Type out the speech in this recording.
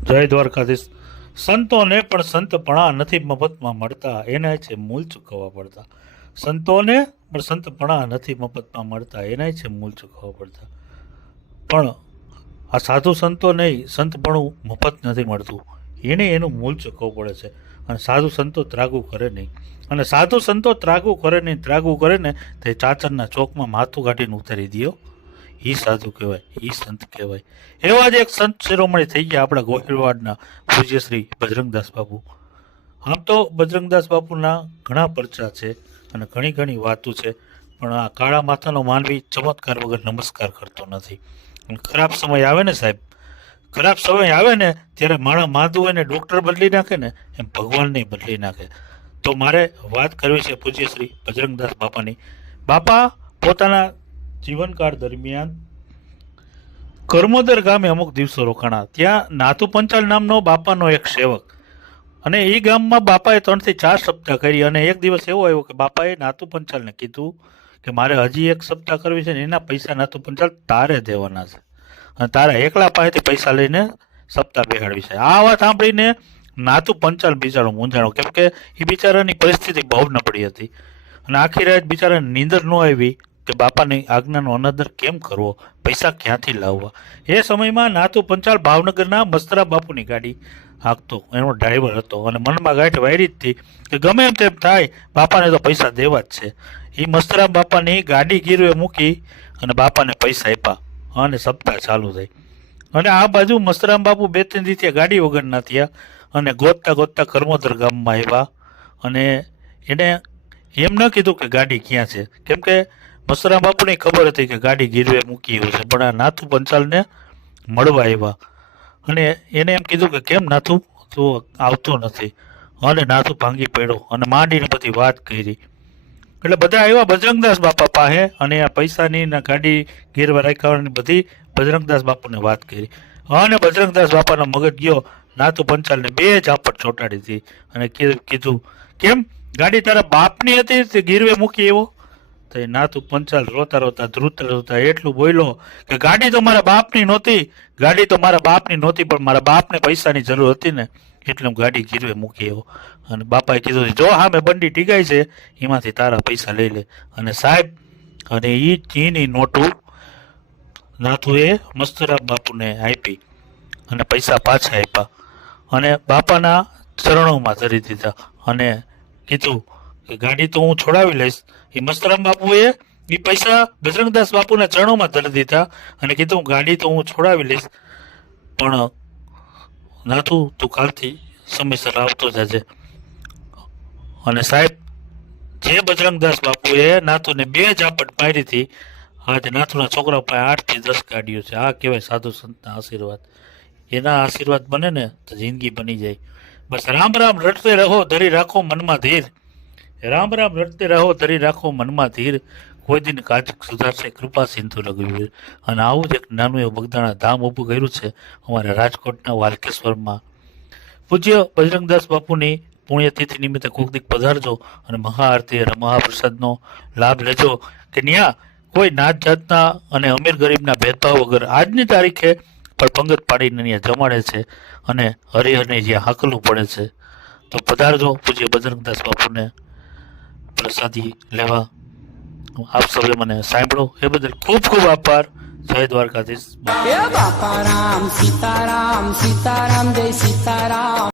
જય દ્વારકાધીશ. સંતોને પણ સંતપણા નથી મફતમાં મળતા, એના છે મૂલ ચૂકવવા પડતા. સંતોને પણ સંતપણા નથી મફતમાં મળતા, એના છે મૂલ ચૂકવવા પડતા. પણ આ સાધુ સંતો નહીં, સંતપણું મફત નથી મળતું, એને એનું મૂલ ચૂકવવું પડે છે. અને સાધુ સંતો ત્રાગુ કરે નહીં, અને સાધુ સંતો ત્રાગુ કરે ને તે ચાચરના ચોકમાં માથું કાઢીને ઉતારી દો. એ સાધુ કહેવાય, એ સંત કહેવાય. એવા જ એક સંત શિરોમણી થઈ ગયા આપણા ગોહિલવાડના પૂજ્ય શ્રી બજરંગદાસ બાપુ. આમ તો બજરંગદાસ બાપુના ઘણા પરચા છે અને ઘણી વાતો છે, પણ આ કાળા માથાનો માનવી ચમત્કાર વગર નમસ્કાર કરતો નથી. અને ખરાબ સમય આવે ને સાહેબ, ખરાબ સમય આવે ને ત્યારે માણસ માંદું હોય ને ડૉક્ટર બદલી નાખે ને એમ ભગવાનને બદલી નાખે. તો મારે વાત કરવી છે પૂજ્ય શ્રી બજરંગદાસ બાપાની. બાપા પોતાના જીવનકાળ દરમિયાન કર્મોદર ગામે અમુક દિવસો રોકાણા. ત્યાં નાથુ પંચાલ નામનો બાપાનો એક સેવક, અને એ ગામમાં બાપાએ 3 થી 4 સપ્તાહ કરી. અને એક દિવસ એવો આવ્યો કે બાપાએ નાથુ પંચાલને કીધું કે મારે હજી એક સપ્તાહ કરવી છે ને એના પૈસા નાથુ પંચાલ તારે દેવાના છે, અને તારા એકલા પાસેથી પૈસા લઈને સપ્તાહ બેહાડવી છે. આ વાત સાંભળીને નાથુ પંચાલ બિચારો મૂંઝાણો, કેમ કે એ બિચારાની પરિસ્થિતિ બહુ નબળી હતી. અને આખી રાત બિચારાને નીંદર ન આવી કે બાપાની આજ્ઞાનો અનાદર કેમ કરવો, પૈસા ક્યાંથી લાવવા. એ સમયમાં નાથુ પંચાલ ભાવનગરના મસ્તરા બાપુની ગાડી હાંકતો, એનો ડ્રાઈવર હતો. અને મનમાં ગાંઠ વાયરી જ હતી કે ગમે એમ તેમ થાય બાપાને તો પૈસા દેવા જ છે. એ મસ્તરા બાપાની ગાડી ગીરવે મૂકી અને બાપાને પૈસા આપ્યા અને સપ્તાહ ચાલુ થઈ. અને આ બાજુ મસ્તરામ બાપુ 2-3 દિવસથી ગાડી વગરના થયા અને ગોતતા કર્મોદર ગામમાં આવ્યા. અને એને એમ ન કીધું કે ગાડી ક્યાં છે, કેમ કે મસ્તરામ બાપુને ખબર હતી કે ગાડી ગીરવે મૂકી હોય છે. પણ આ નાથુ પંચાલને મળવા આવ્યા અને એને એમ કીધું કે કેમ નાથુ તું આવતો નથી. અને નાથુ ભાંગી પડ્યો અને માંડીને બધી વાત કરી. એટલે બધા આવ્યા બજરંગદાસ બાપા પાસે અને આ પૈસાની ને ગાડી ગીરવા રાખ્યાની બધી બજરંગદાસ બાપુને વાત કરી. અને બજરંગદાસ બાપાનો મગજ ગયો નાથુ પંચાલને 2 ઝાપટ ચોંટાડી હતી અને કીધું કેમ ગાડી તારા બાપની હતી તે ગીરવે મૂકી એવો. તો એ નાથુ પંચાલ રોતા એટલું બોલ્યો કે ગાડી તો મારા બાપની નહોતી, ગાડી તો મારા બાપની નહોતી, પણ મારા બાપને પૈસાની જરૂર હતી ને એટલે હું ગાડી ગીરવે મૂકી એવો. અને બાપાએ કીધું જો હા મેં બંડી ટીકાઈ છે એમાંથી તારા પૈસા લઈ લે. અને સાહેબ, અને એ ચીની નોટું નાથુએ મસ્તરામ બાપુને આપી અને પૈસા પાછા આપ્યા અને બાપાના ચરણોમાં ધરી દીધા અને કીધું કે ગાડી તો હું છોડાવી લઈશ. એ મસ્તરામ બાપુએ એ પૈસા બજરંગદાસ બાપુના ચરણોમાં ધરી દીધા અને કીધું ગાડી તો હું છોડાવી લઈશ, પણ નાથુ તું કાલથી સમયસર આવતો જજે. અને સાહેબ, જે બજરંગદાસ બાપુએ નાથુને 2 ઝાપટ મારી હતી, આજે નાથુના છોકરા પાસે 8 થી 10 ગાડીઓ છે. આ કહેવાય સાધુ સંતના આશીર્વાદ. એના આશીર્વાદ બને ને તો જિંદગી બની જાય. બસ રામ રામ રટતે રહો, ધરી રાખો મનમાં ધીર. રામ રામ રટતે રહો, ધરી રાખો મનમાં ધીર. કોઈ દિન કાજ સુધારશે, કૃપા સિંધુ રઘુવીર. અને આવું જ એક નાનું એવું બગદાણા ધામ ઊભું કર્યું છે અમારા રાજકોટના વાલકેશ્વરમાં. પૂજ્ય બજરંગદાસ બાપુની પુણ્યતિથિ નિમિત્તે કોક દીક પધારજો અને મહાઆરતી અને મહાપ્રસાદનો લાભ લેજો. કે ત્યાં કોઈ નાત જાતના અને અમીર ગરીબના ભેદભાવ વગર આજની તારીખે પણ પંગત પાડીને ત્યાં જમાડે છે અને હરિહરને જ્યાં હાકલું પડે છે. તો પધારજો પૂજ્ય બજરંગદાસ બાપુને પ્રસાદી લેવા. આપ સૌએ મને સાંભળો એ બદલ ખૂબ ખૂબ આભાર. જય દ્વારકાધીશ. બાપા રામ સીતારામ સીતારામ જય સીતારામ.